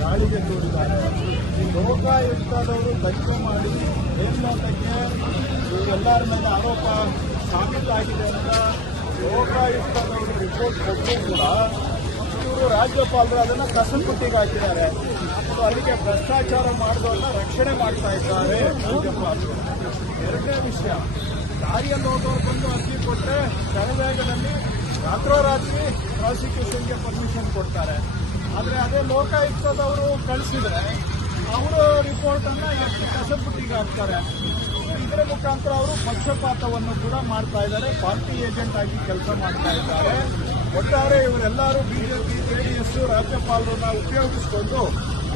ಗಾಳಿಗೆ ಲೋಕಾಯುಕ್ತದವರು ತನಿಖೆ ಮಾಡಿ ಎಲ್ಲರ ಮೇಲೆ ಆರೋಪ ಸಾಬೀತಾಗಿದೆ ಅಂತ ಲೋಕಾಯುಕ್ತದವರು ರಿಪೋರ್ಟ್ ಕೊಟ್ಟರು ಕೂಡ ಇವರು ರಾಜ್ಯಪಾಲರು ಅದನ್ನು ಕಸಪುಟ್ಟಿಗೆ ಹಾಕಿದ್ದಾರೆ ಅದಕ್ಕೆ ಭ್ರಷ್ಟಾಚಾರ ಮಾಡಿದವರನ್ನ ರಕ್ಷಣೆ ಮಾಡ್ತಾ ಇದ್ದಾರೆ ರಾಜ್ಯಪಾಲರು ಎರಡನೇ ವಿಷಯ ದಾರಿಯಲ್ಲಿ ಹೋಗೋರು ಬಂದು ಅರ್ಜಿ ಕೊಟ್ಟರೆ ಶರವೇಗದಲ್ಲಿ ರಾತ್ರೋರಾತ್ರಿ ಪ್ರಾಸಿಕ್ಯೂಷನ್ಗೆ ಪರ್ಮಿಷನ್ ಕೊಡ್ತಾರೆ. ಆದರೆ ಅದೇ ಲೋಕಾಯುಕ್ತದವರು ಕಳಿಸಿದ್ರೆ ಅವರು ರಿಪೋರ್ಟನ್ನು ಕಸಬುಟ್ಟಿಗೆ ಕಸಪುಟ್ಟಿಗೆ ಹಾಕ್ತಾರೆ? ಇದರ ಮುಖಾಂತರ ಅವರು ಪಕ್ಷಪಾತವನ್ನು ಕೂಡ ಮಾಡ್ತಾ ಇದ್ದಾರೆ. ಪಾರ್ಟಿ ಏಜೆಂಟ್ ಆಗಿ ಕೆಲಸ ಮಾಡ್ತಾ ಇದ್ದಾರೆ. ಒಟ್ಟಾರೆ ಇವರೆಲ್ಲರೂ ಬಿಜೆಪಿ, ಜೆಡಿಎಸ್, ರಾಜ್ಯಪಾಲರನ್ನ ಉಪಯೋಗಿಸಿಕೊಂಡು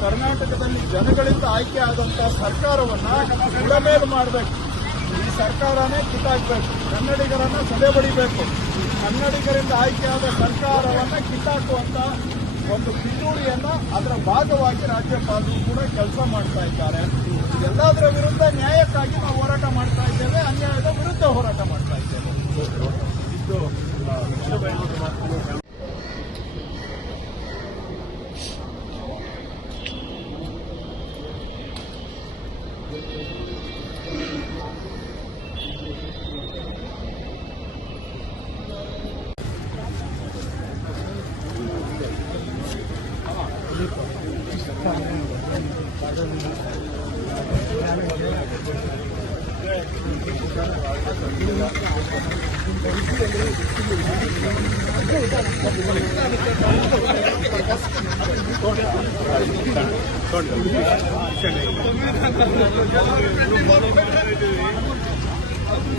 ಕರ್ನಾಟಕದಲ್ಲಿ ಜನಗಳಿಂದ ಆಯ್ಕೆ ಆದಂತಹ ಸರ್ಕಾರವನ್ನ ಮೇಲೆ ಮಾಡಬೇಕು. ಸರ್ಕಾರನೇ ಕಿತ್ತಾಕ್ಬೇಕು. ಕನ್ನಡಿಗರನ್ನ ಸದೆ ಬಡಿಬೇಕು ಕನ್ನಡಿಗರಿಂದ ಆಯ್ಕೆಯಾದ ಸರ್ಕಾರವನ್ನ ಕಿತ್ತಾಕುವಂತ ಒಂದು ಪಿತೂರಿಯನ್ನ ಅದರ ಭಾಗವಾಗಿ ರಾಜ್ಯಪಾಲರು ಕೂಡ ಕೆಲಸ ಮಾಡ್ತಾ ಇದ್ದಾರೆ. ಎಲ್ಲದರ ವಿರುದ್ಧ ನ್ಯಾಯಕ್ಕಾಗಿ ನಾವು ಹೋರಾಟ ಮಾಡ್ತಾ ಇದ್ದೇವೆ.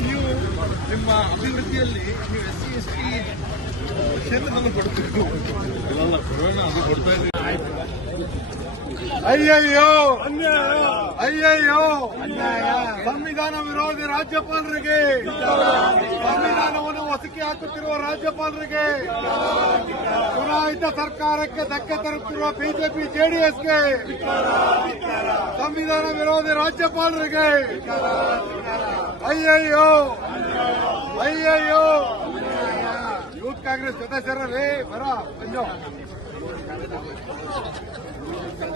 ನೀವು ನಿಮ್ಮ ಅಭಿವೃದ್ಧಿಯಲ್ಲಿ ನೀವು ಎಸ್ ಸಿ ಎಸ್ ಟಿ ಕ್ಷೇತ್ರವನ್ನು ಕೊಡ್ತೀವಿ ಕೊಡ್ತಾ ಇದ್ದೀವಿ ಅಯ್ಯಯ್ಯೋ! ಅಯ್ಯಯ್ಯೋ! ಸಂವಿಧಾನ ವಿರೋಧಿ ರಾಜ್ಯಪಾಲರಿಗೆ ಸಂವಿಧಾನವನ್ನು ಹೊಸಕಿ ಹಾಕುತ್ತಿರುವ ರಾಜ್ಯಪಾಲರಿಗೆ ಚುನಾಯಿತ ಸರ್ಕಾರಕ್ಕೆ ಧಕ್ಕೆ ತರುತ್ತಿರುವ ಬಿಜೆಪಿ ಜೆಡಿಎಸ್ಗೆ ಸಂವಿಧಾನ ವಿರೋಧಿ ರಾಜ್ಯಪಾಲರಿಗೆ ಅಯ್ಯಯ್ಯೋ! ಅಯ್ಯಯ್ಯೋ! ಯೂತ್ ಜೊತೆ ಸೇರ್ರಿ ಬರ ಬಂಜೋ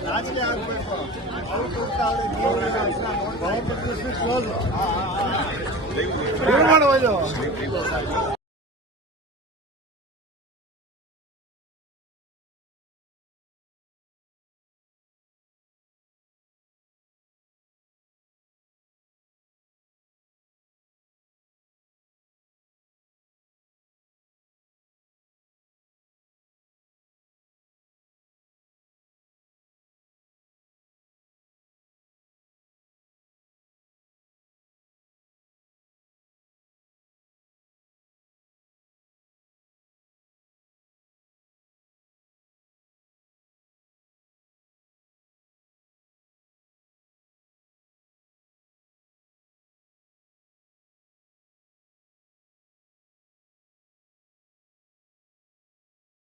ರಾಜಕೀಯ ಆಗ್ಬೇಕು. ಔಟ್ ಮಾಡುವ ಇದು?